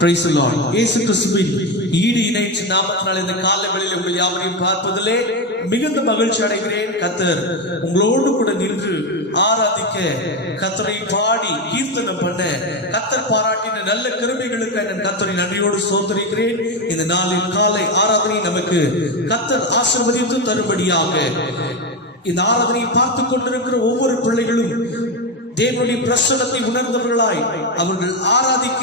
Praise the Lord. இயேசு கிறிஸ்துவின் ஈடு இணைச்ச நாமத்தினால் இந்த காலவெளியில் உங்கள் யாவரையும் பார்ப்பதிலே மிகுந்த மகிழ்ச்சி அடைகிறேன். கர்த்தர் உங்களோடு கூட நின்று ஆராதிக்க, கர்த்தரை பாடி கீர்த்தனம் பண்ண, கர்த்தர் பாராட்டின நல்ல கிருபைகளுக்கு நான் கர்த்தரை நன்றியோடு ஸ்தோத்திரிக்கிறேன். இந்த நாளில் காலை ஆராதனை நமக்கு கர்த்தர் ஆசீர்வதித்து தரும்படியாக இந்த ஆராதனையை பார்த்து கொண்டிருக்கிற ஒவ்வொரு பிள்ளைகளும் தேவனுடைய பிரசன்னத்தை உணர்ந்தவர்களாய் அவர்கள் ஆராதிக்க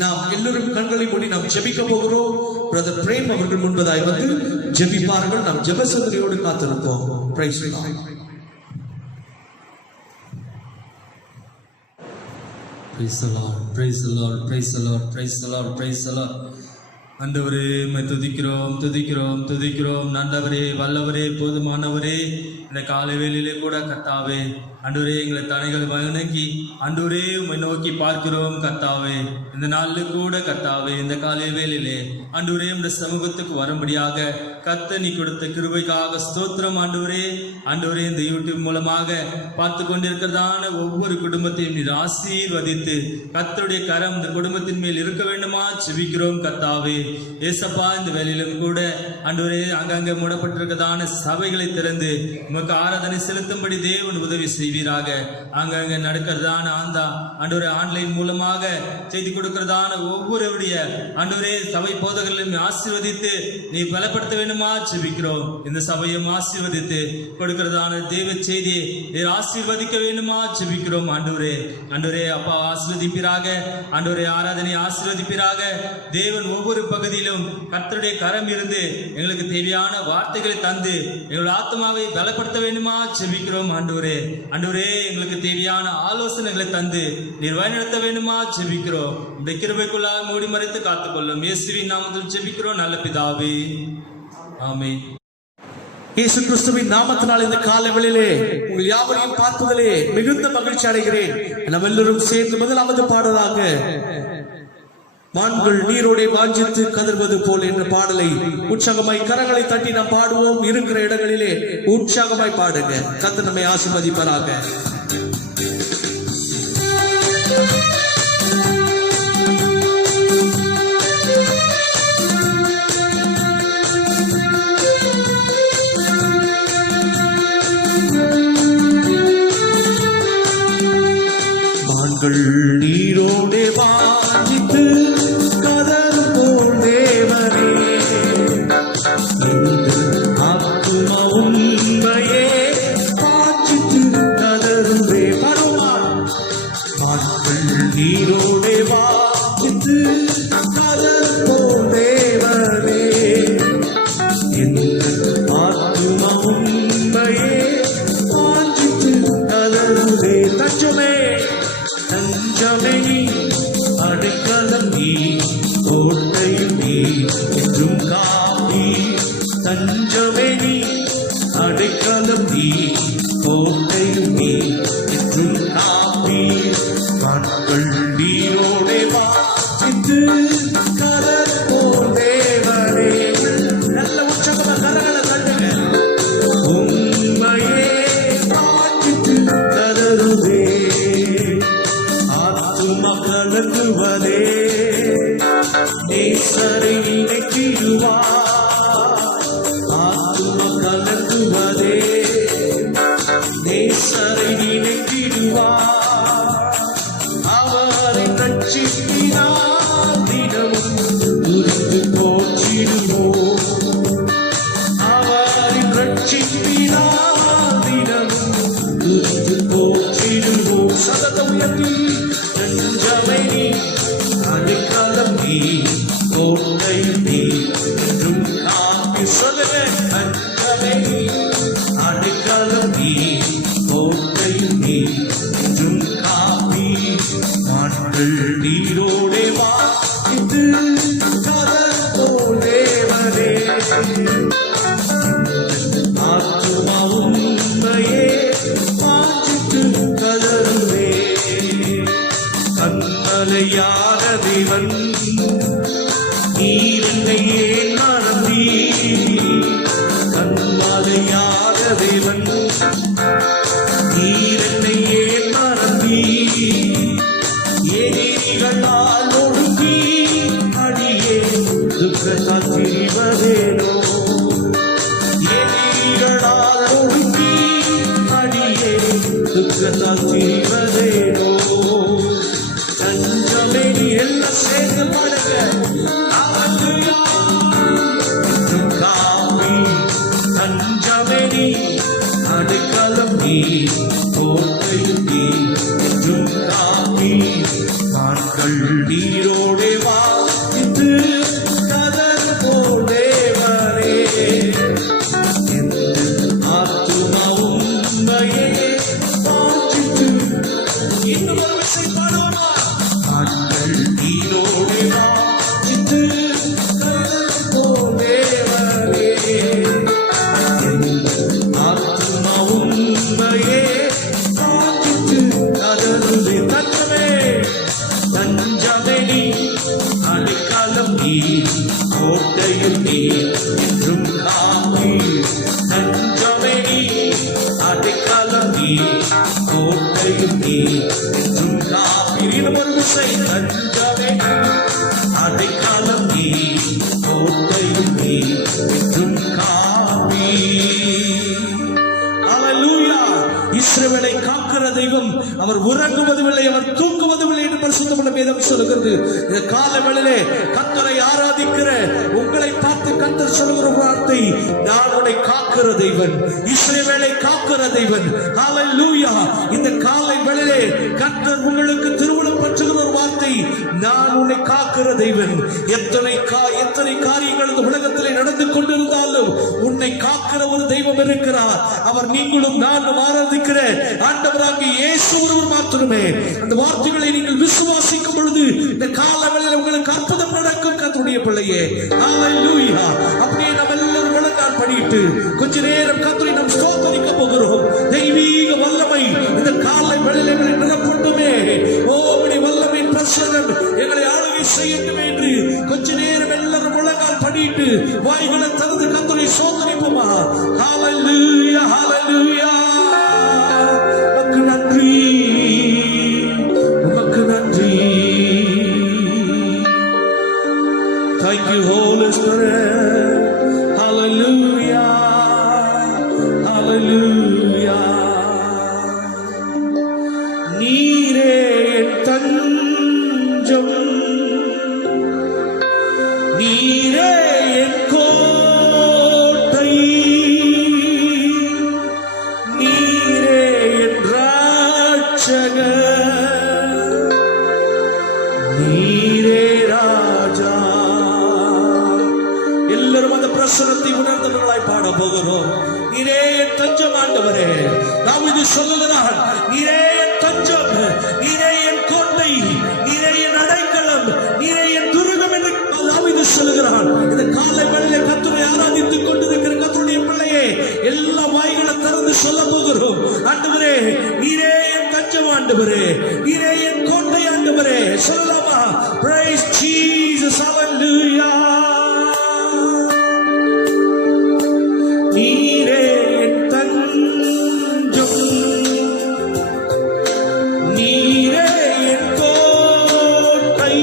நாம் எல்லோரும் கண்களை மூடி நாம் ஜெபிக்க போகிறோம். பிரதர் பிரேம் அவர்கள் முன்பதாய் வந்து ஜெபிப்பார்கள். நாம் ஜெபசந்திரியோடு காத்திருப்போம். Price the Lord. Praise the Lord, praise the Lord, praise the Lord, praise the Lord, praise the Lord. ஆண்டவரே உம்மை துதிக்கிறோம் துதிக்கிறோம் துதிக்கிறோம். நல்லவரே வல்லவரே போதுமானவரே, இந்த காலை வேளையிலே கூட கர்த்தாவே ஆண்டவரே எங்களை தனைகள் வணங்கி ஆண்டவரே உம்மை நோக்கி பார்க்கிறோம். கர்த்தாவே இந்த நாளில் கூட கர்த்தாவே இந்த காலை வேளையிலே ஆண்டவரே இந்த சமூகத்துக்கு வரும்படியாக கர்த்தர் நீ கொடுத்த கிருபைக்காக ஸ்தோத்திரம். ஆண்டவரே ஆண்டவரே இந்த யூடியூப் மூலமாக பார்த்து கொண்டிருக்கிறதான ஒவ்வொரு குடும்பத்தையும் நீர் ஆசீர்வதித்து கர்த்தருடைய கரம் இந்த குடும்பத்தின் மேல் இருக்க வேண்டுமா ஜெபிக்கிறோம். கர்த்தாவே ஏசப்பா இந்த வேளையிலும் கூட ஆண்டவரே அங்கங்கே மூடப்பட்டிருக்கிறதான சபைகளை திறந்து உமக்கு ஆராதனை செலுத்தும்படி தேவன் உதவி செய்வீராக. அங்கங்கே நடக்கிறதான ஆண்டவரே ஆன்லைன் மூலமாக செய்தி கொடுக்கிறதான ஒவ்வொருவருடைய ஆண்டவரே சபை போதகர்களையும் ஆசீர்வதித்து நீ பலப்படுத்த வேண்டுமா ஜெபிக்கிறோம். இந்த சபையும் ஆசீர்வதித்து கொடுக்கிறதான தேவ செய்தியை நீர் ஆசீர்வதிக்க வேண்டுமா ஜெபிக்கிறோம். ஆண்டவரே ஆண்டவரே அப்பா ஆசீர்வதிப்பீராக. ஆண்டவரே ஆராதனை ஆசீர்வதிப்பீராக. தேவன் ஒவ்வொரு பகுதியிலும் கர்த்தருடைய கரம் இருந்து எங்களுக்கு தேவையான வார்த்தைகளை தந்து எங்களுடைய ஆத்மாவை பலப்படுத்த வேண்டுமா ஜெபிக்கிறோம். ஆண்டவரே ஆண்டவரே எங்களுக்கு தேவையான ஆலோசனைகளை தந்து நீர் வழிநடத்த வேண்டுமா ஜெபிக்கிறோம். இந்த கிருபைக்குள்ளாக மூடி மறைத்து காத்துக்கொள்ளும் இயேசுவின் நாமத்தில் ஜெபிக்கிறோம் நல்ல பிதாவே, ஆமென். இயேசு கிறிஸ்துவின் நாமத்தினால் இந்த காலவெளியிலே உங்கள் யாவரையும் பார்ப்பதிலே மிகுந்த மகிழ்ச்சி அடைகிறேன். நாம் எல்லோரும் சேர்ந்து முதலாவது பாடலாக மான்கள் நீரோடே வாஞ்சித்து கதறுவது போல் என்ற பாடலை உற்சாகமாய் கரங்களை தட்டி நாம் பாடுவோம். இருக்கிற இடங்களிலே உற்சாகமாய் பாடுங்க. கர்த்தர் நம்மை ஆசீர்வதிப்பாராக. மான்கள் நீரோடே வாஞ்சித்து கதறும் போல் தேவனே, ஆத்துமா உண்மையே வாஞ்சித்து கதறும் தேவனுமான். மான்கள் நீரோடே வாஞ்சித்து கதறும் போல் தேவனே, ஆத்துமா உண்மையே வாஞ்சித்து கதறும் தச்சுமே தஞ்சமே நீ அடைக்கலம் நீ கோட்டையும் நீ என்றும் காப்பி. தஞ்சமே நீ அடைக்கலம் நீ கோட்டையும் நீ என்றும் காப்பி. மான்கள் நீரோடே வாஞ்சித்து கதறும் தேவனே. நல்ல உற்சாகமா கரங்களை தட்டுங்க. உண்மையே வாஞ்சித்து கதறுவே, கலங்குவதே நேசரை நினைக்கிடுவார். ஆத்துமா கலங்குவதே நேசரை நினைக்கிடுவார். அவரை ரட்சிப்பினார் தினமும் துதித்து போற்றிடுவோம். அவரை ரட்சிப்பினார் தினமும் துதித்து போற்றிடுவோம். சததம் உயர்த்தி தஞ்சமே நீ அடைக்கலம் நீ கோட்டையும் நீ என்றும் காப்பி. சொல்லுங்க. தஞ்சமே நீ அடைக்கலம் நீ கோட்டையும் நீ என்றும் காப்பி. மான்கள் நீரோடே வாஞ்சித்து கதறும் தேவனே, ஆத்துமா உண்மையே வாஞ்சித்து கதறுவே. கண்மலையான தேவன் நீர் என்னையே நம்பி. கண்மலையான தேவன் நீர் என்னையே நம்பி. எதிரிகள் காப்பி நாட்கள் நீரோடே வாய்த்து கதர் போடேவரே ஆத்துமாவும் உண்மையே வாஞ்சித்து இன்னும் ஒரு விசை பாடுவோமா நாட்கள் நீரோடே வாஞ்சித்து கதர் போடேவரே ஆத்துமாவும் உண்மையே வாஞ்சித்து கதருவே தஞ்சமே தஞ்சமே நீ அடைக்கலம் நீ கோட்டையும் நீ என்றும் காப்பி தஞ்சமே நீ அடைக்கலம் நீ கோட்டையும் நீ என்றும் காப்பி ஒரு விசை தஞ்சமே நீ அடைக்கலம் நீ கோட்டையும் நீ என்றும் காப்பி. ஹல்லேலூயா. இஸ்ரவேலை காக்கிற தெய்வம் அவர் உறங்குவதுமில்லை அவர் தூங்குவதுமில்லை என்று பரிசுத்தமான வேதம் சொல்கிறது. இந்த கால வேளையிலே கர்த்தரை ஆராதிக்கிற உங்களை பார்த்து கர்த்தர் சொல்கிற வார்த்தை நான் உன்னை காக்கிற தெய்வன் இஸ்ரவேலை காக்கிற தெய்வன். ஹல்லேலூயா. இந்த காலை வேளையிலே கர்த்தர் உங்களுக்கு திருவுளம் பற்றுகிற ஒரு வார்த்தை நான் உன்னை காக்கிற தெய்வன். எத்தனை காரியங்கள் இந்த உலகத்திலே நடந்து கொண்டிருந்தாலும் உன்னை காக்கிற ஒரு தெய்வம் இருக்கிறார். அவர் நீங்களும் நானும் ஆராதிக்கிற ஆண்டவராகிய இயேசு ஒருவர் மாத்திரமே. அந்த வார்த்தைகளை நீங்கள் விசுவாசிக்கும் பொழுது இந்த காலவெளியில் உங்களுக்கு அற்புதம் நடக்கும் கர்த்தருடைய பிள்ளையே. ஹல்லேலூயா. அப்படியே நாம் எல்லாரும் முழங்கால் படியிட்டு கொஞ்ச நேரம் கர்த்தரை நாம் ஸ்தோத்திரிக்க போகிறோம். தெய்வீக வல்லமை இந்த காலை வேளையிலே நிரப்பட்டுமே. ஓ உம்முடைய வல்லமை பிரசன்னம் எங்களை ஆளுகை செய்யட்டும் என்று கொஞ்ச நேரம் எல்லாரும் முழங்கால் படியிட்டு வாய்களை திறந்து கர்த்தரை ஸ்தோத்திரிப்போமா. ஹல்லேலூயா ஹல்லேலூயா. உமக்கு நன்றி உமக்கு நன்றி. Thank you Holy Spirit. Hallelujah hallelujah. நீரே என் தஞ்சம் நீரே என் கோட்டை நீரே என் ரட்சகர் நீரே ராஜா. எல்லாரும் அந்த பிரசனத்தை உணர்ந்தவர்களாய் பாட போகிறோம். நீரே என் தஞ்சம் ஆண்டவரே. தாவீது சொல்லுகிறான் நீரே என் தஞ்சம் நீரே என் கோட்டை நீரே என் அடைக்கலம் நீரே என் துருகம் என்று தாவீது சொல்லுகிறான். இந்த காலை வேளையிலே கர்த்தரை ஆராதித்துக் கொண்டிருக்கிற கர்த்தருடைய பிள்ளையே எல்லா வாய்களை திறந்து சொல்ல போகிறோம். ஆண்டவரே நீரே என் தஞ்சம் ஆண்டவரே நீரே என் கோட்டை ஆண்டவரே. சொல்லலாமா? Praise Jesus. Hallelujah. நீரே என் தஞ்சம் நீரே என் கோட்டை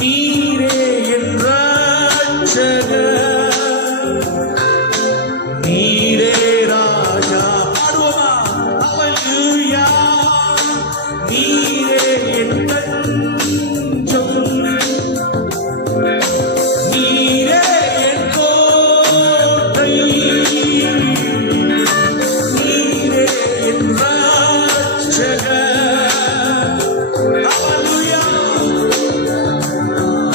நீரே என் ரட்சகர் நீரே ராஜா. பாடுவோமா? ஹல்லேலூயா. நீரே என் தஞ்சம் நீரே என் கோட்டை நீரே என் ரட்சகர். ஹல்லேலூயா.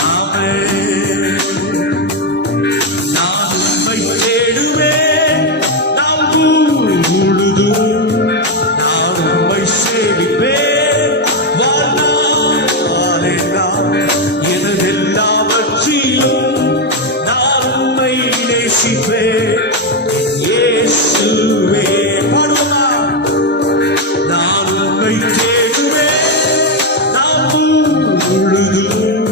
ஆமென். நான் உம்மை தேடுவேன் நான் முழுதும் நான் உம்மை சேவிப்பேன் வாழ்நாளெல்லாம் எனதெல்லாவற்றிலும் நான் உம்மை நேசிப்பேன் இயேசுவே. பாடுவோமா? நான் உம்மை தேடுவேன் நான் முழுதும்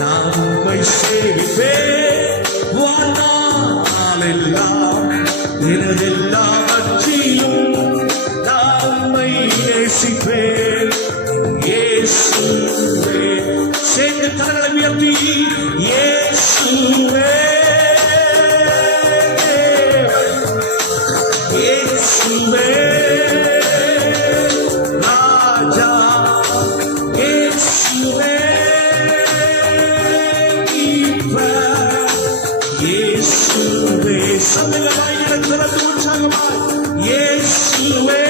நான் உம்மை சேவிப்பேன் வாழ்நாளெல்லாம் எனதெல்லாவற்றிலும் நான் உம்மை நேசிப்பேன் இயேசுவே. சேர்ந்து கரங்களை உயர்த்தி இயேசுவே இயேசுவே ராஜா இயேசுவே மீட்பர் இயேசுவே. சந்தக வாய்களை திறந்து உற்சாகமாய் இயேசுவே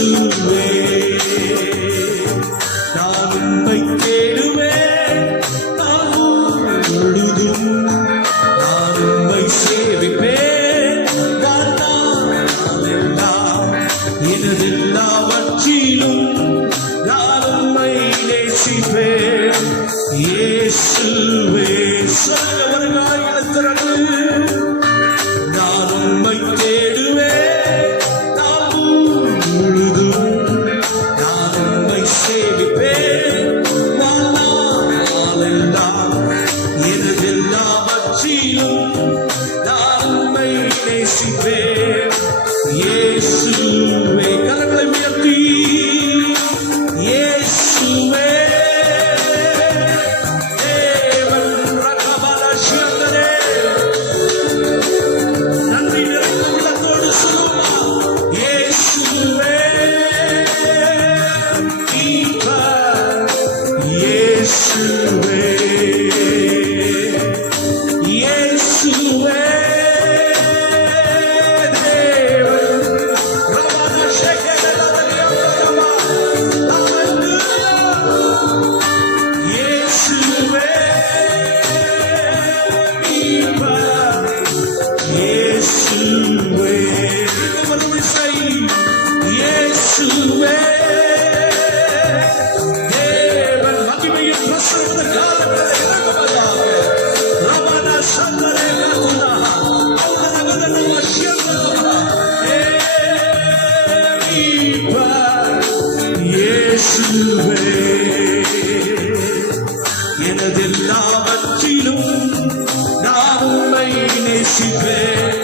இயேசுவே நான் உம்மை தேடுவேன் நாளும் பொழுதும் நான் உம்மை சேவிப்பேன் வாழ்நாளெல்லாம் எனதெல்லாவற்றிலும் நான் உம்மை நேசிப்பேன் இயேசுவே சொல்லுங்க வருகாய் எழுத்துறது நான் உம்மை தேடுவேன் நாளும் முழுதும் நான் உம்மை சேவிப்பேன் வாழ்நாளெல்லாம் எனதெல்லாவற்றிலும் நான் உம்மை நேசிப்பேன் இயேசுவே கரங்களை உயர்த்தி இயேசுவே தேவன் ரகபலஷியந்தரே நன்றி நிறைந்த உள்ளத்தோடு சொல்லுமா இயேசுவே மீட்பர் இயேசுவே இயேசுவே தேவன் ரமணசேகரலதரியந்தரமா ஹalleluya இயேசுவே மீட்பர் இயேசுவே மறுபடி செய் இயேசுவே தேவன் மகிமையின் பிரசன்ன காலத்தில் இறங்குவதாக ரமண சந்தரே கதுனா அவனகதன வசியந்தரமா மீட்பர் இயேசுவே எனதெல்லாவற்றிலும் நான் உம்மை நேசிப்பேன்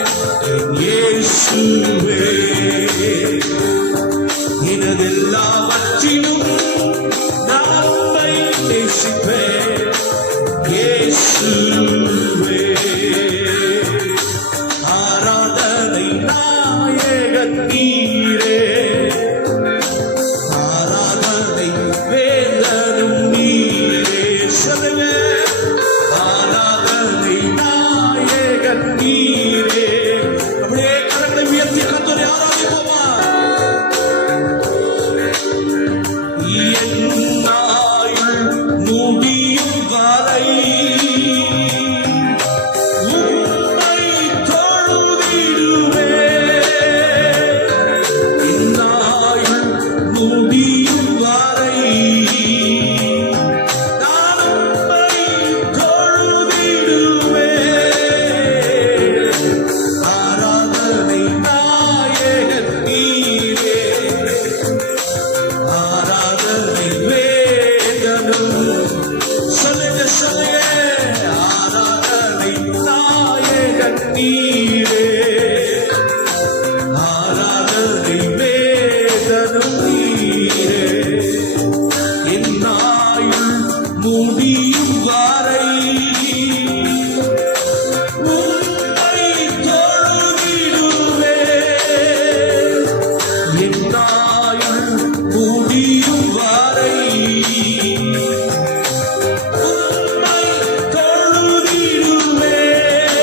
இயேசுவே எனதெல்லாவற்றிலும் நான் உம்மை நேசிப்பேன் இயேசுவே ஆராதனை நாயகன் நீரே ஆராதனை வேந்தனும் நீரே சொல்லுங்க ஆராதனை நாயகன் நீரே அப்படியே கரங்களை உயர்த்தி கர்த்தரை ஆராதிப்போமா என் ஆயுள் முடியும் வரை உம்மை தொழுதிடுவேன் என் ஆயுள் முடியும் வரை நான் உம்மை தொழுதிடுவேன் ஆராதனை நாயகன் நீரே ஆராதனை வேதனும் சொல்லுங்க சொல்லுங்க ஆராதனை நாயகன் நீரே ஆராதனை வேதனும் நீரே என் ஆயுள் முடியும் வரை உம்மை தொழுதிடுவேன் என் ஆயுள் முடியும் வரை உம்மை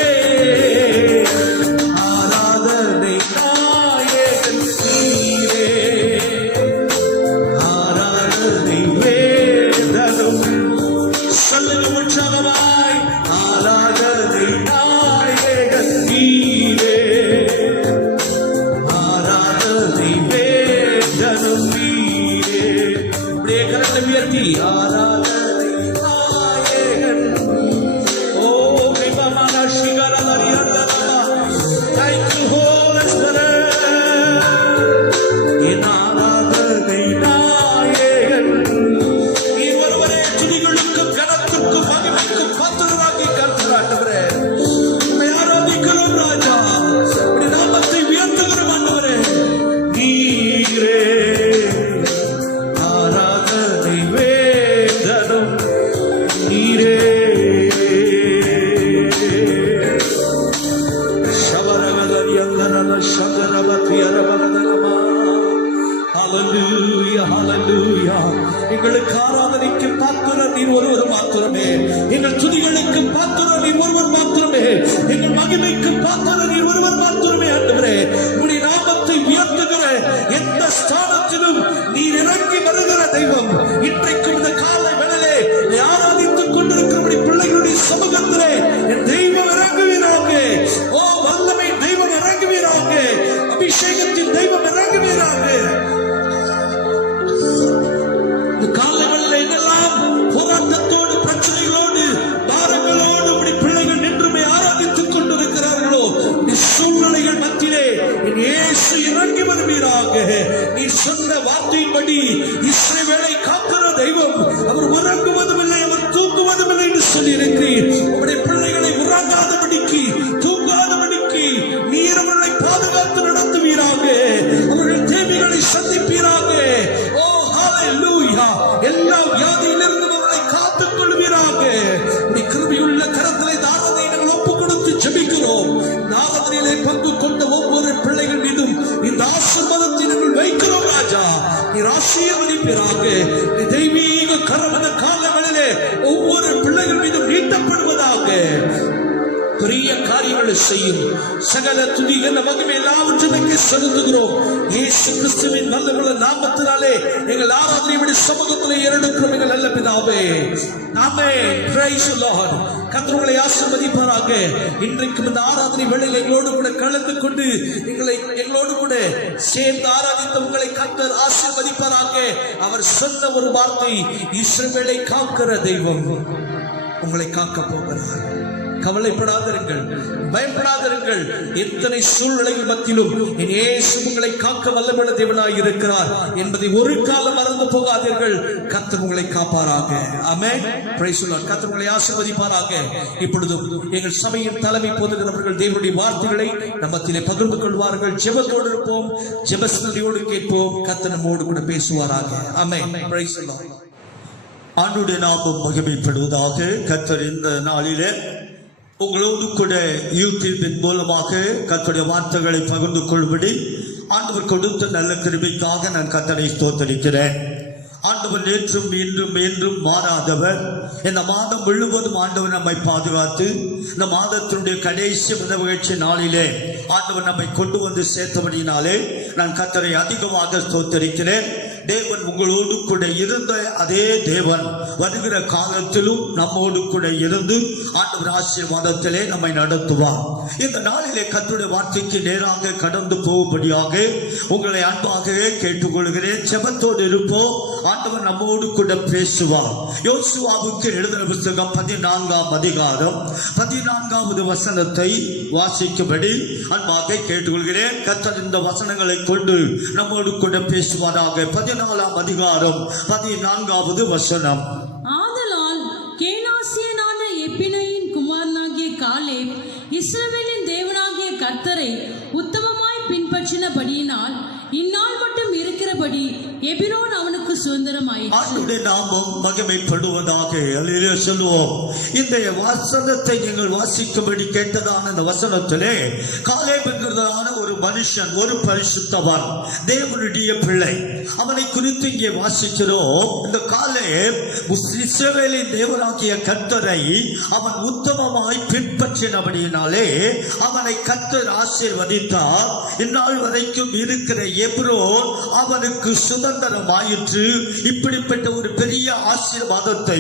தொழுதிடுவேன் ஆராதனை நாயகன் நீரே ஆராதனை வேதனும் சொல்லுங்க உற்சாகமாய் ஆராதனை நாயகன் நீரே ஆராதனை வேதனும் நீரே அப்படியே கரங்களை உயர்த்தி ஆராதனை நாயகன் ஓ விபமான சிகரலரியந்தரமா Thank you Holy Spirit என் ஆராதனை நாயகன் நீர் ஒருவரே துதிகளுக்கும் கனத்திற்கும் மகிமைக்கும் பாத்திரராகி கர்த்தராண்டவரே உம்மை ஆராதிக்கிறோம் ராஜா உம்முடைய நாமத்தை உயர்த்துகிறோம் ஆண்டவரே நீரே ஆராதனை வேதனும் நீரே சபரகதரியந்தரல சந்தரபத்யரபகதரமா ஹalleluya ஹalleluya எங்களுக்கு ஆராதனைக்கு பாத்திரர் நீர் ஒருவர் மாத்திரமே எங்கள் துதிகளுக்கு பாத்திரர் நீர் ஒருவர் மாத்திரமே எங்கள் மகிமைக்கு பாத்திரர் நீர் ஒருவர் மாத்திரமே ஆண்டவரே உம்முடைய நாமத்தை உயர்த்துகிற எந்த ஸ்தானத்தை நீ சொன்ன வார்த்தையின்படி இஸ்ரவேலை காக்கிற தெய்வம். அவர் உறங்குவதும் இல்லை, அவர் தூங்குவதும் இல்லை என்று சொல்லி இருக்கிறீர். உங்களுடைய பிள்ளைகளை உறங்காதபடிக்கு தூங்காதபடிக்கு நீர் அவர்களை பாதுகாத்து நடத்துவீராக. அவர்கள் தேவைகளை சந்திப்பீராக. ஓ ஹalleluya. எல்லா வியாதியிலிருந்து அவர்களை காத்துக் கொள்வீராக. நீ கிருபையுள்ள கரத்திலே தாரதை நாங்கள் ஒப்பு கொடுத்து ஜெபிக்கிறோம். தாரதிலே பங்கு கொண்ட ஒவ்வொரு பிள்ளைகள் மீதும் இந்த ஆசீர்வாதத்தை நாங்கள் வைக்கிறோம் ராஜா. நீர் ஆசீர்வதிப்பீராக. நீ தெய்வீக கரம் இந்த காலங்களிலே ஒவ்வொரு பிள்ளைகள் மீதும் நீட்டப்படுவதாக. பெரிய காரியங்களை செய்யும். சகல துதி என்ற மகிமை எல்லாவற்றுக்கு செலுத்துகிறோம். இயேசு கிறிஸ்துவின் வல்லமையுள்ள நாமத்தினாலே எங்கள் ஆராதனை விட சமூகத்திலே ஏறெடுக்கிறோம் எங்கள் நல்ல பிதாவே. ஆமென். Praise the lord. கர்த்தர் உங்களை ஆசீர்வதிப்பாராக. இன்றைக்கு இந்த ஆராதனை வேளையில் எங்களோடு கூட கலந்து கொண்டு எங்களோடு கூட சேர்ந்து ஆராதித்த உங்களை கர்த்தர் ஆசீர்வதிப்பாராக. அவர் சொன்ன ஒரு வார்த்தை, இஸ்ரவேலை காக்கிற தெய்வம் உங்களை காக்க போகிறார். கவலைப்படாதிருங்கள், பயப்படாதிருங்கள். எத்தனை சூழ்நிலைகள் மத்தியிலும் என் இயேசு உங்களை காக்க வல்லமையுள்ள தேவனாய் இருக்கிறார் என்பதை ஒரு காலம் மறந்து போகாதீர்கள். கர்த்தர் உங்களை காப்பாராக. ஆமென். Praise the lord. கர்த்தர் உங்களை ஆசீர்வதிப்பாராக. இப்பொழுதும் எங்கள் சபையின் தலைமை போதுகிறவர்கள் தேவனுடைய வார்த்தைகளை நம்மத்திலே பகிர்ந்து கொள்வார்கள். ஜெபத்தோடு இருப்போம், ஜெபஸ்துதியோடு கேட்போம். கர்த்தர் நம்மோடு கூட பேசுவாராக. ஆமென். Praise the Lord. ஆண்டுடைய நாமம் மகிமைப்படுவதாக. கர்த்தர் இந்த நாளிலே உங்களோடு கூட யூடியூபின் மூலமாக கர்த்தருடைய வார்த்தைகளை பகிர்ந்து கொள்ளும்படி ஆண்டவர் கொடுத்த நல்ல கிருபைக்காக நான் கர்த்தரை ஸ்தோத்திரிக்கிறேன். ஆண்டவர் நேற்றும் இன்றும் என்றும் மாறாதவர். இந்த மாதம் முழுவதும் ஆண்டவர் நம்மை பாதுகாத்து இந்த மாதத்தினுடைய கடைசி நிகழ்ச்சி நாளிலே ஆண்டவர் நம்மை கொண்டு வந்து சேர்த்தபடியினாலே நான் கர்த்தரை அதிகமாக ஸ்தோத்திரிக்கிறேன். தேவன் உங்களோடு கூட இருந்த அதே தேவன் வருகிற காலத்திலும் நம்மோடு கூட இருந்து ஆண்டவர் ஆசீர்வாதத்திலே நம்மை நடத்துவார். இந்த நாளிலே கர்த்தருடைய வார்த்தைக்கு நேராக கடந்து போகும்படியாக உங்களை அன்பாக கேட்டுக்கொள்கிறேன். ஜெபத்தோடு இருப்போம். ஆண்டவர் நம்மோடு கூட பேசுவார். யோசுவாவுக்கு எழுதின புத்தகம் 14ஆம் அதிகாரம் 14வது வசனத்தை வாசிக்கும்படி அன்பாக கேட்டுக்கொள்கிறேன். கர்த்தர் இந்த வசனங்களை கொண்டு நம்மோடு கூட பேசுவாராக. 14ஆம் அதிகாரம் 14வது வசனம். ஆதலால் கேனாசியனான எப்பினையின் குமாரனாகிய காலேப் இஸ்ரவேலின் தேவனாகிய கர்த்தரை உத்தமமாய் பின்பற்றினபடியினால் இந்நாள் மட்டும் இருக்கிறபடி எபிரோன் அவனுக்கு சுதந்திரமாயிற்று. ஆண்டவருடைய நாமம் மகிமைப்படுவதாக. அல்லேலூயா சொல்லுவோம். இந்த வசனத்தை நீங்கள் வாசிக்கும்படி கேட்டதான இந்த வசனத்திலே காலேப் என்கிறதான ஒரு மனுஷன், ஒரு பரிசுத்தவான், தேவனுடைய பிள்ளை, அவனை குறித்து இங்கே வாசிக்கிறோம். இந்த காலேப் இஸ்ரவேலின் தேவனாகிய கர்த்தரை அவன் உத்தமமாய் பின்பற்றினபடியினாலே அவனை கர்த்தர் ஆசீர்வதித்தார். இந்நாள் வரைக்கும் இருக்கிற எபிரோன் அவனுக்கு சுதந்திரமாயிற்று. இப்படிப்பட்ட ஒரு பெரிய ஆசீர்வாதத்தை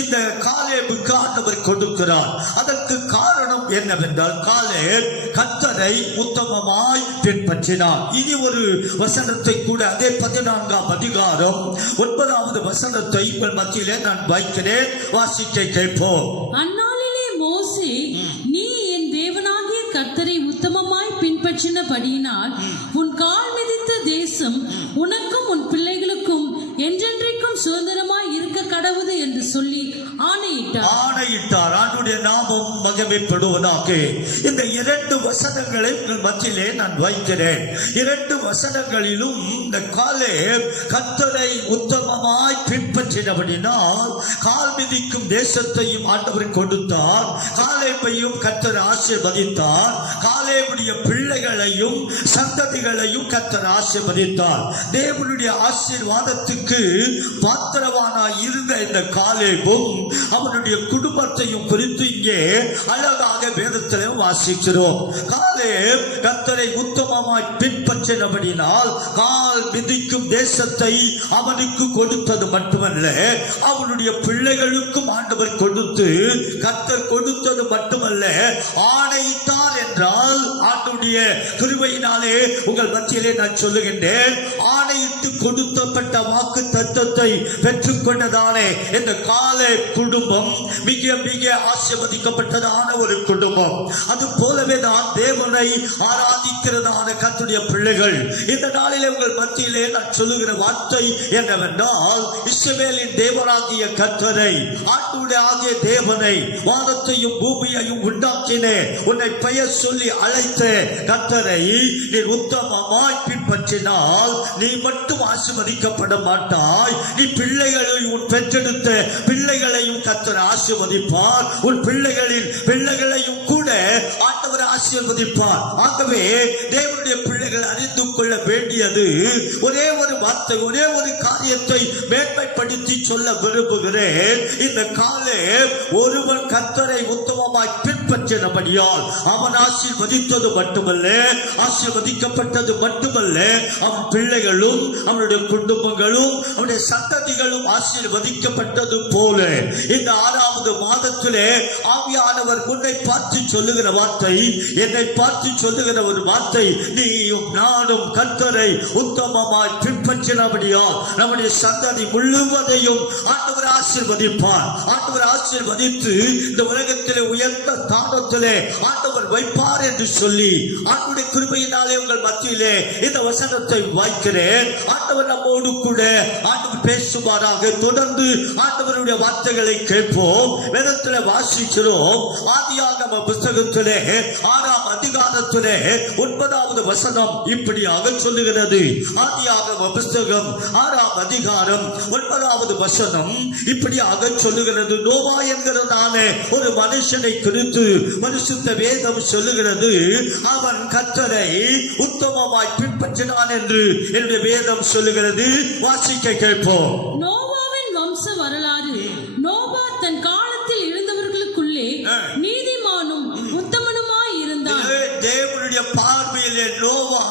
இந்த காலேபுக்கு ஆண்டவர் கொடுக்கிறார். அதற்கு காரணம் என்னவென்றால் காலேப் கர்த்தரை உத்தமமாய் பின்பற்றினார். இனி ஒரு வசனத்தை கூட அதே 14ஆம் அதிகாரம் 9வது வசனத்தை உங்கள் மத்தியிலே நான் வைக்கிறேன், வாசிக்க கேட்போம். அந்நாளிலே மோசே, நீ என் தேவனாகிய கர்த்தரை உத்தமமாய் பின்பற்றினபடியினால் உன் கால் மிதித்த தேசம் உனக்கும் உன் பிள்ளைகளுக்கும் என்றென்றைக்கும் சுதந்திரமாய் இருக்க கடவுது என்று சொல்லி ஆணையிட்டார். ஆண்டுடைய நாமம் மகிமைப்படுவதாக. இந்த 2 வசனங்களை உங்கள் மத்தியிலே நான் வைக்கிறேன். 2 வசனங்களிலும் இந்த காலேப் கர்த்தரை உத்தமமாய் பின்பற்றினபடினால் கால் மிதிக்கும் தேசத்தையும் ஆண்டவர் கொடுத்தார். காலேபையும் கர்த்தர் ஆசீர்வதித்தார். காலேபுடைய பிள்ளைகளையும் சந்ததிகளையும் கர்த்தர் ஆசீர்வதித்தார். தேவனுடைய ஆசீர்வாதத்துக்கு பாத்திரவானாய் இருந்த இந்த காலேபும் அவனுடைய குடும்பத்தையும் குறித்து இங்கே அழகாக வேதத்திலே வாசிக்கிறோம். காலேப் கர்த்தரை உத்தமமாய் பின்பற்றினபடினால் கால் மிதிக்கும் தேசத்தை அவனுக்கு கொடுத்தது மட்டுமல்ல, அவனுடைய பிள்ளைகளுக்கும் ஆண்டவர் கொடுத்து, கர்த்தர் கொடுத்தது மட்டுமல்ல, ஆணையிட்டார் என்றால் ஆண்டவருடைய கிருபையினாலே உங்கள் மத்தியிலே நான் சொல்லுகின்றேன். ஆணையிட்டு கொடுத்தப்பட்ட வாக்கு வாக்கு தத்தத்தை பெற்றுக்கொண்டதானே இந்த காலை குடும்பம் மிக மிக ஆசீர்வதிக்கப்பட்டதான ஒரு குடும்பம். அது போலவே தான் தேவனை ஆராதிக்கிறதான கர்த்தருடைய பிள்ளைகள். இந்த நாளிலே உங்கள் மத்தியிலே நான் சொல்லுகிற வார்த்தை என்னவென்றால், இஸ்ரவேலின் தேவனாகிய கர்த்தரை, ஆண்டவருடைய ஆகிய தேவனை, வானத்தையும் பூமியையும் உண்டாக்கினே உன்னை பெயர் சொல்லி அழைத்த கர்த்தரை நீ உத்தமமாய் பின்பற்றினால் நீ மட்டும் ஆசீர்வதிக்கப்பட மாட்டாய். நீ பிள்ளைகளையும் உன் பெற்றெடுத்த பிள்ளைகளையும் கர்த்தர் ஆசீர்வதிப்பார். உன் பிள்ளைகளின் பிள்ளைகளையும் கூட ஆண்டவர் ஆசீர்வதிப்பார். ஆகவே தேவனுடைய பிள்ளைகள் அறிந்து கொள்ள வேண்டியது ஒரே ஒரு வார்த்தை, ஒரே ஒரு காரியத்தை மேன்மைப்படுத்தி சொல்ல விரும்புகிறேன். இந்த காலே ஒருவன் கர்த்தரை உத்தமமாய் பின்பற்றினபடியால் அவன் ஆசீர்வதித்தது மட்டுமல்ல, ஆசீர்வதிக்கப்பட்டது மட்டுமல்ல, அவன் பிள்ளைகளும் அவனுடைய குடும்பங்களும் அவனுடைய சந்ததிகளும் ஆசீர்வதிக்கப்பட்டது போல இந்த 6வது மாதத்திலே ஆவியானவர் உன்னை பார்த்து சொல்லுகிற வார்த்தை, என்னை பார்த்து சொல்லுகிற ஒரு வார்த்தை, நீயும் நானும் கர்த்தரை உத்தமமாய் பின்பற்றினபடியால் நம்முடைய சந்ததி முழுவதையும் ஆண்டவர் ஆசீர்வதிப்பார். ஆண்டவர் ஆசீர்வதித்து இந்த உலகத்திலே உயர்ந்த ஸ்தானத்திலே ஆண்டவர் வைப்பார் என்று சொல்லி ஆண்டவருடைய கிருபையினாலே உங்கள் மத்தியிலே இந்த வசனத்தை வைக்கிறேன். ஆண்டவர் நம்மோடு கூட ஆண்டவர் பேசுவாராக. தொடர்ந்து ஆண்டவருடைய வார்த்தைகளை கேட்போம். வேதத்திலே வாசிக்கிறோம். ஆதியாகம புத்தகத்திலே 6ஆம் அதிகாரத்திலே 9வது வசனம் இப்படியாக சொல்லுகிறது. ஆதியாகம புத்தகம் 6ஆம் அதிகாரம் 9வது வசனம் இப்படியாக சொல்லுகிறது. நோவா என்கிறதான ஒரு மனுஷனை குறித்து பரிசுத்த வேதம் சொல்லுகிறது. அவன் கர்த்தரை உத்தமமாய் பின்பற்றினான் என்று என்னுடைய வேதம் சொல்லுகிறது. வாசிக்க கேட்போம். நோவாவின் வம்ச வரலாறு. நோவா தன் காலத்தில் இருந்தவர்களுக்குள்ளே நீதிமானும் உத்தமனுமாய் இருந்தான். தேவனுடைய பார்வையிலே நோவா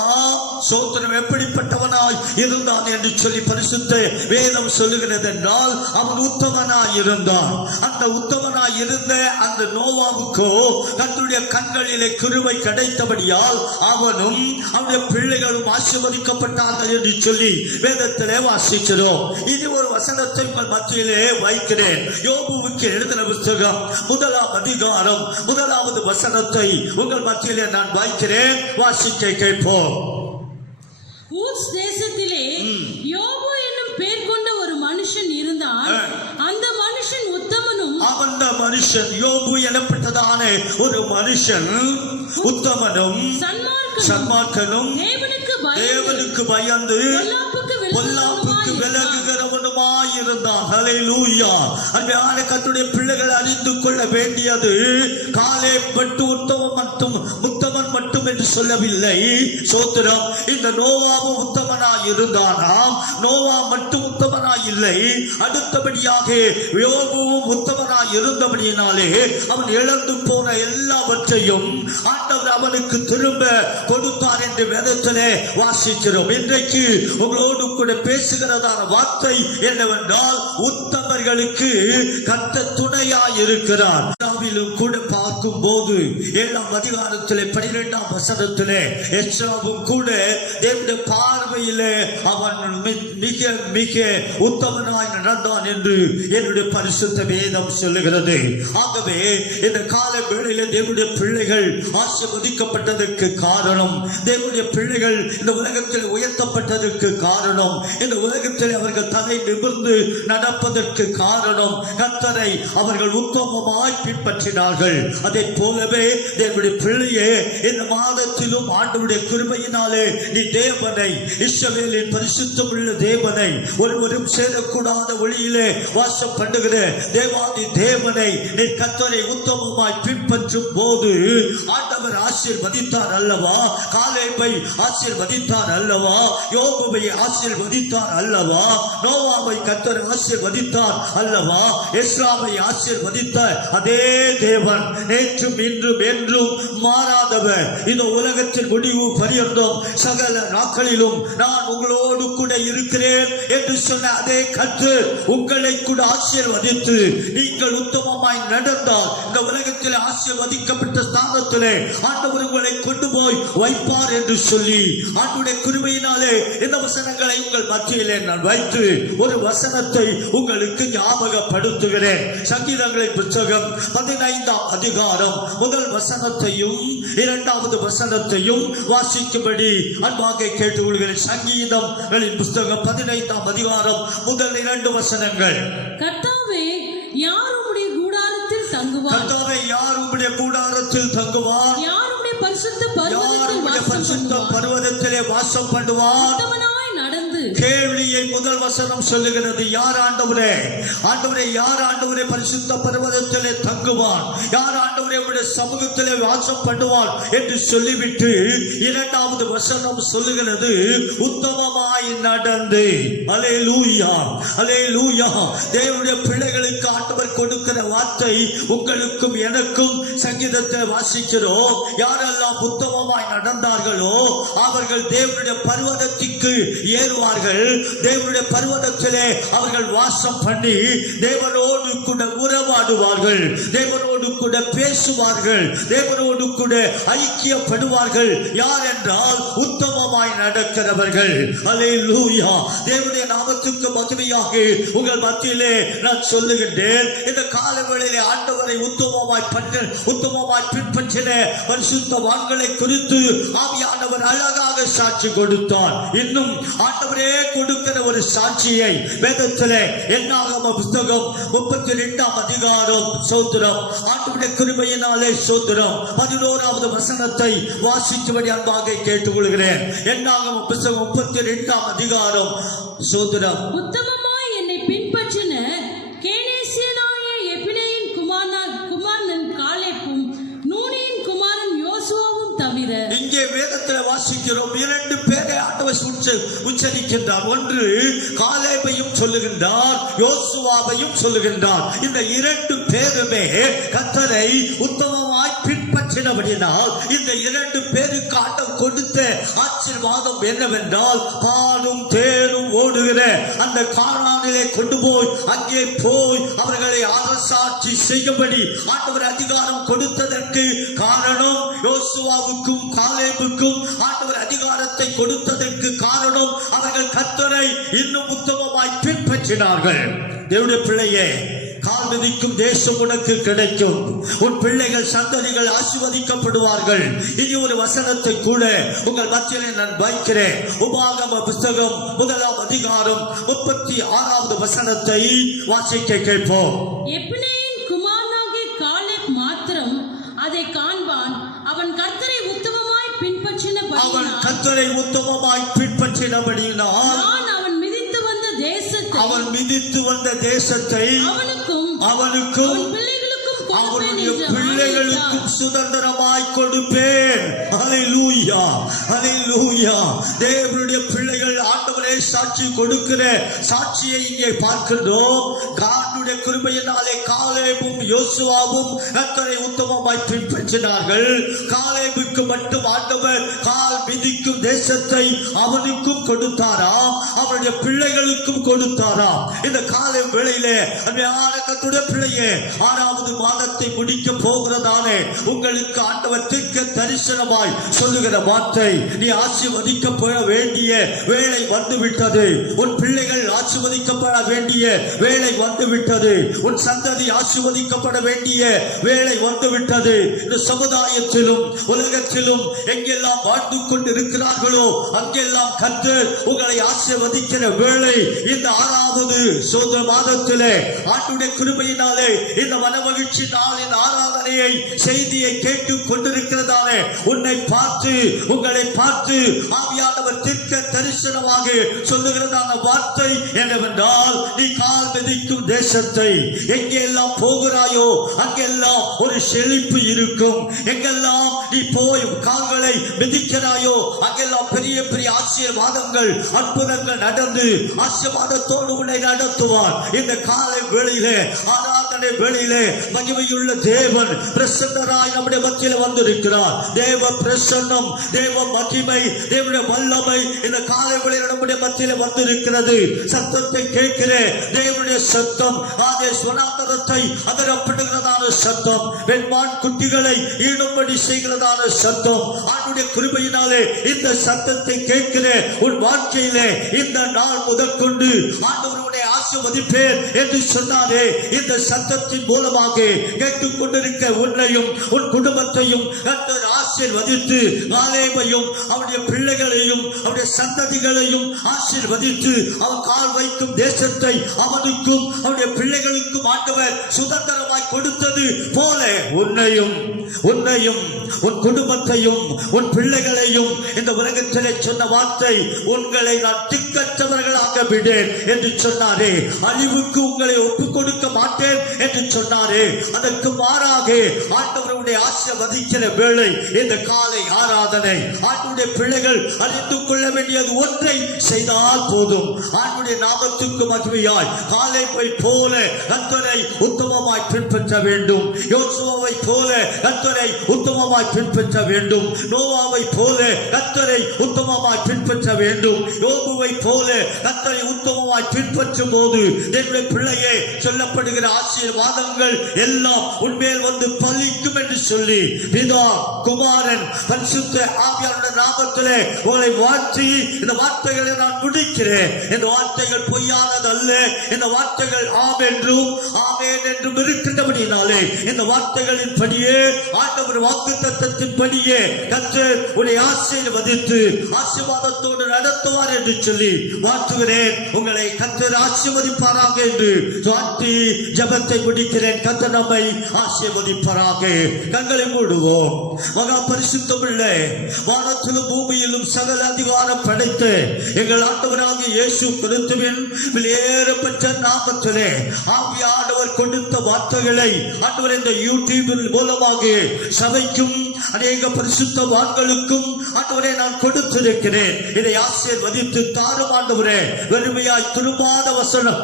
சோதனம் எப்படிப்பட்டவனாய் இருந்தான் என்று சொல்லி பரிசுத்த வேதம் சொல்லுகிறது என்றால் அவன் உத்தமனாய் இருந்தான். அந்த உத்தமனாய் இருந்த அந்த நோவாவுக்கோ கர்த்தருடைய கண்களிலே கிருபை கிடைத்தபடியால் அவனும் அவனுடைய பிள்ளைகளும் ஆசீர்வதிக்கப்பட்டார்கள் என்று சொல்லி வேதத்திலே வாசிக்கிறோம். இது ஒரு வசனத்தை உங்கள் மத்தியிலே வைக்கிறேன். யோபுவுக்கு எழுதின புத்தகம் 1ஆம் அதிகாரம் 1வது வசனத்தை உங்கள் மத்தியிலே நான் வைக்கிறேன். வாசிக்க கேட்போம். ஊத்ஸ் தேசத்திலே யோபு என்னும் பேர் கொண்ட ஒரு மனுஷன் இருந்தான். அந்த மனுஷன் உத்தமனும், அந்த மனுஷன் யோபு எனப்பட்டதான ஒரு மனுஷன் உத்தமனும் சன்மார்க்கனும் தேவனுக்கு பயந்து பொல்லாப்புக்கு விலகுகிறவனுமாய் இருந்தான். ஹல்லேலூயா. அன்பான கர்த்தருடைய பிள்ளைகள் அறிந்து கொள்ள வேண்டியது, காலே மட்டும் உத்தமன் மட்டும் என்று சொல்லவில்லை. சோத்திரம். இந்த நோவாவும் உத்தமனாய் இருந்தானாம். நோவா மட்டும் உத்தமனாய் இல்லை, அடுத்தபடியாக யோபுவும் உத்தமனாய் இருந்தபடியினாலே அவன் இழந்து போன எல்லாவற்றையும் ஆண்டவர் அவனுக்கு திரும்ப கொடுத்தார் என்று வேதத்திலே வாசிக்கிறோம். இன்றைக்கு உங்களோடு கூட பேசுகிறதான வார்த்தை என்னவென்றால், உத்தமர்களுக்கு கர்த்தர் துணையாய் இருக்கிறார். கூட பார்க்கும் போது 7ஆம் அதிகாரத்திலே 12ஆம் வசனத்திலே எஸ்ராவும் கூட தேவனுடைய பார்வையிலே அவன் மிக மிக உத்தமனாய் நடந்தான் என்று என்னுடைய பரிசுத்த வேதம் சொல்லுகிறது. ஆகவே இந்த கால வேளையிலே தேவனுடைய பிள்ளைகள் ஆசீர்வதிக்கப்பட்டதற்கு காரணம், தேவனுடைய பிள்ளைகள் இந்த உலகத்தில் உயர்த்தப்பட்டதற்கு காரணம், இந்த உலகத்தில் அவர்கள் தலை நிமிர்ந்து நடப்பதற்கு காரணம், கர்த்தரை அவர்கள் உத்தமமாய் பின்பற்றினார்கள். அதை போலவே தேவனுடைய பிள்ளையே, இந்த மாதத்திலும் ஆண்டவருடைய கிருபையினாலே நீ தேவனை, இஸ்ரவேலின் பரிசுத்தமுள்ள தேவனை, ஒருவரும் சேரக்கூடாத ஒளியிலே வாசம் பண்ணுகிற தேவாதி தேவனை நீ கர்த்தரை உத்தமமாய் பின்பற்றும் போது ஆண்டவர் ஆசீர்வதித்தார் அல்லவா? காலேபை ஆசீர்வதித்தார் அல்லவா? யோபுவை ஆசீர்வதித்தார் அல்லவா? நோவாவை கர்த்தர் ஆசீர்வதித்தார் அல்லவா? எஸ்ராவை ஆசீர்வதித்த அதே தேவன் நேற்றும் இன்றும் என்றும் மாறாதவர். இந்த உலகத்தின் முடிவு பரியந்தம் சகல நாட்களிலும் நான் உங்களோடு கூட இருக்கிறேன் என்று சொன்ன அதே கர்த்தர் உங்களை கூட ஆசீர்வதித்து நீங்கள் உத்தமமாய் நடந்தால் இந்த உலகத்தில் ஆசீர்வதிக்கப்பட்ட ஸ்தானத்திலே ஆண்டவர் உங்களை கொண்டு போய் வைப்பார் என்று சொல்லி ஆண்டவருடைய கிருபையினாலே இந்த வசனங்களை உங்கள் மத்தியிலே நான் வைத்து ஒரு வசனத்தை உங்களுக்கு ஞாபகப்படுத்துகிறேன். சங்கீதங்களின் புத்தகம் 15ஆம் அதிகாரம் முதல் வசனத்தையும் 2வது வசனத்தையும் வாசிக்கும்படி அன்பாக கேட்டுக்கொள்கிறேன். சங்கீதங்களின் புத்தகம் 15ஆம் அதிகாரம் முதல் 2 வசனங்கள். கர்த்தாவே யார் உம்முடைய கூடாரத்தில் தங்குவார்? கர்த்தாவே யார் உம்முடைய கூடாரத்தில் தங்குவார்? யார் உம்முடைய பரிசுத்த பர்வதத்திலே வாசம் பண்ணுவார்? உத்தமனாய் நடந்து. கேள்வியை முதல் வசனம் சொல்லுகிறது. யார் ஆண்டவரே? ஆண்டவரே யார் ஆண்டவரே பரிசுத்த பர்வதத்திலே தங்குவார்? யார் ஆண்டவரே உம்முடைய சமூகத்திலே வாசம் பண்ணுவார் என்று சொல்லிவிட்டு 2வது வசனம் சொல்லுகிறது உத்தமமாய் நடந்து. அல்லேலூயா, அல்லேலூயா. தேவனுடைய பிள்ளைகளுக்கு ஆண்டவர் கொடுக்கிற வார்த்தை உங்களுக்கும் எனக்கும் சங்கீதத்தில் வாசிக்கிறோம். யாரெல்லாம் உத்தமமாய் நடந்தார்களோ அவர்கள் தேவனுடைய பர்வதத்திற்கு ஏறுவார்கள். தேவனுடைய பர்வதத்திலே அவர்கள் வாசம் பண்ணி தேவனோடு கூட உறவாடுவார்கள், தேவனோடு கூட பேசுவார்கள், தேவனோடு கூட ஐக்கியப்படுவார்கள். யார் என்றால் உத்தமமாய் நடக்கிறவர்கள். அல்லேலூயா. தேவனுடைய நாமத்துக்கு மகிமையாக உங்கள் மத்தியிலே நான் சொல்லுகின்றேன். இந்த காலவேளையிலே ஆண்டவரை உத்தமமாய் பின்பற்றின பரிசுத்தவான்களை குறித்து ஆவியானவர் அழகாக சாட்சி கொடுத்தார். இன்னும் ஆண்டவரே கொடுக்கிற ஒரு சாட்சியை வேதத்திலே என்னாகம புத்தகம் 32ஆம் அதிகாரம் சோத்திரம் ஆண்டவருடைய கிருபையினாலே சோத்திரம் 11வது வசனத்தை வாசிக்கும்படி அன்பாக கேட்டுக்கொள்கிறேன். என்னாகம புத்தகம் 32ஆம் அதிகாரம் சோத்திரம். உத்தமமாய் என்னை பின்பற்றின கேனேசியனாகிய எபினேயின் குமாரன் காலேப்பும் நூனியின் குமாரன் யோசுவாவும் தவிர. இங்கே வேதத்தில் வாசிக்கிறோம் 2 பேரை ஆண்டவர் உச்சரிக்கின்றார். ஒன்று காலேபையும் சொல்லுகின்றார், யோசுவாவையும் சொல்லுகின்றார். இந்த 2 பேருமே கர்த்தரை உத்தமமாய் பின்பற்றினபடியால் இந்த 2 பேருக்கு ஆண்டவர் கொடுத்த ஆசீர்வாதம் என்னவென்றால் பாலும் தேனும் ஓடுகிற அந்த கானானிலே கொண்டு போய் அங்கே போய் அவர்களை அரசாட்சி செய்யும்படி ஆண்டவர் அதிகாரம் கொடுத்ததற்கு காரணம், யோசுவாவுக்கும் காலேபுக்கும் ஆண்டவர் அதிகாரத்தை கொடுத்ததற்கு காரணம் அவர்கள் கர்த்தரை இன்னும் உத்தமமாய் பின்பற்றினார்கள். தேவனுடைய பிள்ளையே, கால் மிதிக்கும் தேசம் உனக்கு கிடைக்கும். உன் பிள்ளைகள் சந்ததிகள் ஆசீர்வதிக்கப்படுவார்கள். இனி ஒரு வசனத்தை கூட உங்கள் மத்தியிலே நான் வைக்கிறேன். உபாகம புத்தகம் 1ஆம் அதிகாரம் 36வது வசனத்தை வாசிக்க கேட்போம். எபினேயின் குமாரனாகிய காலேப் மாத்திரம் அதை காண்பான். அவன் கர்த்தரை உத்தமமாய் பின்பற்றினபடியினால் அவன் மிதித்து வந்த தேசத்தை அவனுக்கும் அவனுடைய பிள்ளைகளுக்கும் சுதந்திரமாய் கொடுப்பேன். அல்லேலூயா, அல்லேலூயா. தேவனுடைய பிள்ளைகள் ஆண்டவரே சாட்சி கொடுக்கிற சாட்சியை இங்கே பார்க்கின்றோம். ஆண்டவருடைய கிருபையினாலே காலேபும் யோசுவாவும் கர்த்தரை உத்தமமாய் பின்பற்றினார்கள். காலேபுக்கு மட்டும் ஆண்டவர் கால் மிதிக்கும் தேசத்தை அவனுக்கும் கொடுத்தாராம், அவனுடைய பிள்ளைகளுக்கும் கொடுத்தாராம். இந்த காலை வேளையிலே அன்பான கர்த்தருடைய பிள்ளையே, 6வது மாதத்தை முடிக்க போகிறதானே உங்களுக்கு ஆண்டவர் தீர்க்க தரிசனமாய் சொல்லுகிற வார்த்தை, நீ ஆசீர்வதிக்கப்பட வேண்டிய வேளை வந்துவிட்டது. உன் பிள்ளைகள் ஆசீர்வதிக்கப்பட வேண்டிய வேளை வந்துவிட்டது. உன் சந்ததி ஆசீர்வதிக்கப்பட வேண்டிய வேளை வந்துவிட்டது. இந்த சமுதாயத்திலும் உலகத்திலும் எங்கெல்லாம் வாழ்ந்து கொண்டு இருக்கிறார்களோ அங்கெல்லாம் கர்த்தர் உங்களை ஆசீர்வதிக்கிற வேளை இந்த 6வது சோதர மாதத்திலே ஆண்டவருடைய கிருபையினாலே இந்த மனமகிழ்ச்சி நாளின் ஆராதனையை செய்தியை கேட்டுக் கொண்டிருக்கிறதாலே உன்னை பார்த்து உங்களை பார்த்து ஆவியானவர் தீர்க்க தரிசனமாக சொல்லுகிறதான வார்த்தை என்னவென்றால், நீ கால் மிதிக்கும் தேசத்தை எங்கெல்லாம் போகிறாயோ அங்கெல்லாம் ஒரு செழிப்பு இருக்கும். எங்கெல்லாம் நீ போய் கால்களை மிதிக்கிறாயோ அங்கெல்லாம் பெரிய பெரிய ஆசீர்வாதங்கள் அற்புதங்கள் நடந்து ஆசீர்வாதத்தோடு உன்னை நடத்துவார். இந்த காலை வேளையிலே ஆராதனை வேளையிலே மகிமையுள்ள தேவன் பிரசன்னராய் நம்முடைய மத்தியில் வந்திருக்கிறார். தேவ பிரசன்னம், தேவ மகிமை, தேவனுடைய வல்லமை இந்த காலை வேளையில நம்முடைய மத்தியில வந்திருக்கிறது. சத்தத்தை கேட்கிறேன். தேவனுடைய சத்தம் அதே சுனாந்தரத்தை அதரப்படுகிறதான சத்தம், வெண்மான் குட்டிகளை ஈடுபடி செய்கிறதான சத்தம். ஆண்டுடைய கிருபையினாலே இந்த சத்தத்தை கேட்கிறேன். உன் வாழ்க்கையிலே இந்த நாள் முதற்கொண்டு ஆண்டவருடைய ஆசீர்வதிப்பேன் என்று சொன்னாரே. இந்த சத்தத்தின் மூலமாக கேட்டுக்கொண்டிருக்க உன்னையும் உன் குடும்பத்தையும் கர்த்தர் ஆசீர்வதித்து காலேபையும் அவருடைய பிள்ளைகளையும் அவருடைய சந்ததிகளையும் ஆசீர்வதித்து அவன் கால் வைக்கும் தேசத்தை அவனுக்கும் அவருடைய பிள்ளைகளுக்கும் ஆண்டவர் சுதந்திரமாய் கொடுத்தது போல உன்னையும் உன் குடும்பத்தையும் உன் பிள்ளைகளையும் இந்த உலகத்திலே சொன்ன வார்த்தை, உங்களை நான் திக்கற்றவர்களாக விடேன் என்று சொன்னாரே. அழிவுக்கு உங்களை ஒப்புக் கொடுக்க மாட்டேன் என்று சொன்னாரே. அதற்கு மாறாக ஆண்டவருடைய ஆசீர்வதிக்கிற வேளை இந்த காலை ஆராதனை. ஆண்டவருடைய பிள்ளைகள் அறிந்து கொள்ள வேண்டியது ஒன்றை செய்தால் போதும். ஆண்டவருடைய நாமத்துக்கு மகிமையாய் காலேபை போல கர்த்தரை உத்தமமாய் பின்பற்ற வேண்டும். யோசுவாவை போல கர்த்தரை உத்தமமாய் பின்பற்ற வேண்டும். நோவாவை போல கர்த்தரை உத்தமமாய் பின்பற்ற வேண்டும். யோபுவை போல கர்த்தரை உத்தமமாய் பின்பற்றும் போது என்னுடைய பிள்ளையே சொல்லப்படுகிற ஆசீர்வாதங்கள் எல்லாம் உன்மேல் வந்து பலிக்கும் என்று சொல்லி பிதா குமாரன் பரிசுத்த ஆவியானவருடைய நாமத்திலே உங்களை வாழ்த்தி இந்த வார்த்தைகளை நான் முடிக்கிறேன். இந்த வார்த்தைகள் பொய்யானது அல்ல. இந்த வார்த்தைகள் ஆம் என்றும் ஆமேன் என்றும் இருக்கின்றபடினாலே இந்த வார்த்தைகளின் படியே ஆண்டவர் வாக்குத்தத்தத்தின் படியே கர்த்தர் உன்னை ஆசீர்வதித்து ஆசீர்வாதத்தோடு நடத்துவார் என்று சொல்லி வாழ்த்துகிறேன். உங்களை கர்த்தர் ஆசீர்வதிப்பாராக என்று வாழ்த்தி ஜெபத்தை முடிக்கிறேன். கர்த்தர் நம்மை ஆசீர்வதிப்பாராக. கண்களை மூடுவோம். மகா பரிசுத்தமுள்ள வானத்திலும் பூமியிலும் சகல அதிகாரம் படைத்து எங்கள் ஆண்டவராகிய இயேசு கிறிஸ்துவின் வெளியேறப்பட்ட நாமத்திலே ஆவியானவர் கொடுத்த வார்த்தைகளை ஆண்டவர் இந்த யூடியூபின் மூலமாக சபைக்கும் அநேக பரிசுத்தவான்களுக்கும் ஆண்டவரே நான் கொடுத்திருக்கிறேன். இதை ஆசீர்வதித்து தாரும் ஆண்டவரே. வெறுமையாய் திரும்பாத வசனம்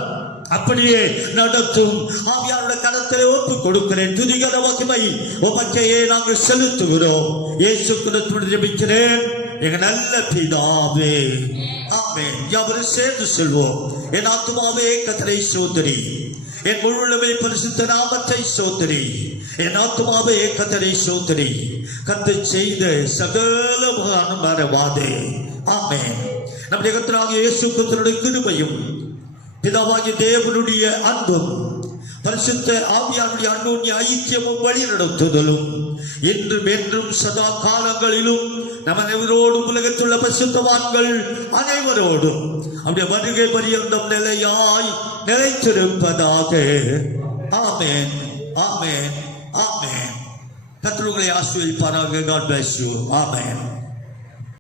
அப்படியே நடத்தும். ஆவியானுடைய கரத்திலே ஒப்பு கொடுக்கிறேன். துதிகர மகிமை உமக்கையே நாங்கள் செலுத்துகிறோம். இயேசு கிறிஸ்துவின் ஜெபிக்கிறேன் எங்கள் நல்ல பிதாவே, ஆமென். யாவரும் சேர்ந்து செல்வோம். என் ஆத்துமாவே கர்த்தரை ஸ்தோத்திரி, என் முழுமே பரிசுத்த நாமத்தை ஸ்தோத்திரி. என் ஆத்துமாவே கர்த்தரை ஸ்தோத்திரி, கர்த்தர் செய்த சகல உபகாரம் மறவாதே. ஆமென். நம்முடைய கர்த்தராகிய இயேசு கிறிஸ்துவின் கிருபையும் பிதாவாகிய தேவனுடைய அன்பும் பரிசுத்த ஆவியானுடைய அன்புடைய ஐக்கியமும் வழி நடத்துதலும் என்றும் என்றும் சதா காலங்களிலும் நம் அனைவரோடும் உலகத்துள்ள பரிசுத்தவான்கள் அனைவரோடும் அப்படியே வருகை பரியந்தம் நிலையாய் நிலைத்திருப்பதாக. ஆமென், ஆமென், ஆமென். கர்த்தர் உங்களை ஆசீர்வதிப்பாராக. God bless you. ஆமென்.